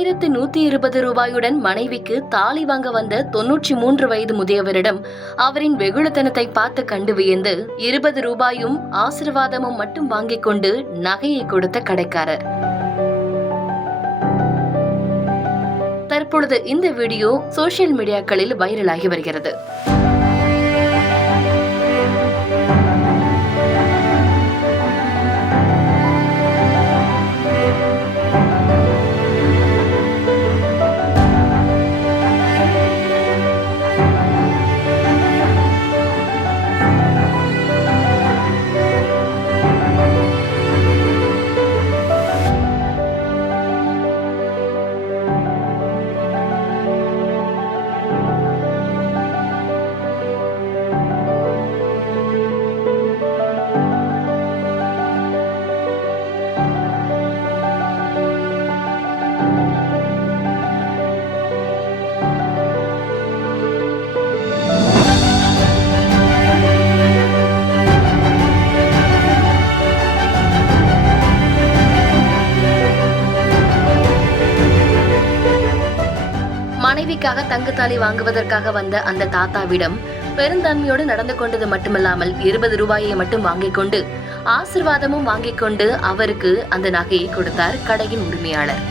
1120 ரூபாயுடன் மனைவிக்கு தாலி வாங்க வந்த 93 வயது முதியவரிடம் அவரின் வெகுளத்தனத்தை பார்த்து கண்டு வியந்து 20 ரூபாயும் ஆசீர்வாதமும் மட்டும் வாங்கிக் கொண்டு நகையை கொடுத்த கடைக்காரர். தற்பொழுது இந்த வீடியோ சோசியல் மீடியாக்களில் வைரலாகி வருகிறது. மனைவிக்காக தங்கத்தாலி வாங்குவதற்காக வந்த அந்த தாத்தாவிடம் பெருந்தன்மையோடு நடந்து கொண்டது மட்டுமல்லாமல் 20 ரூபாயை மட்டும் வாங்கிக் கொண்டு ஆசீர்வாதமும் வாங்கிக் கொண்டு அவருக்கு அந்த நகையை கொடுத்தார் கடையின் உரிமையாளர்.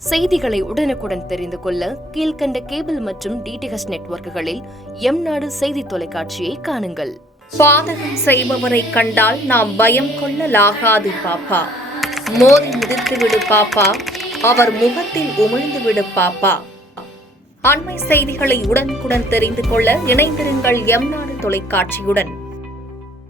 செய்திகளை உடனுக்குடன் தெரிந்து கொள்ள கீழ்கண்ட கேபிள் மற்றும் டிடிஎச் நெட்வொர்க்குகளில் எம்நாடு செய்தி தொலைக்காட்சியை காணுங்கள். பாதகம் செய்பவரை கண்டால் நாம் பயம் கொள்ளலாகாது பாப்பா. மோதி மிதித்துவிடு பாப்பா, அவர் முகத்தில் உமிழ்ந்துவிடு பாப்பா. அண்மை செய்திகளை உடனுக்குடன் தெரிந்து கொள்ள இணைந்திருங்கள் எம்நாடு தொலைக்காட்சியுடன்.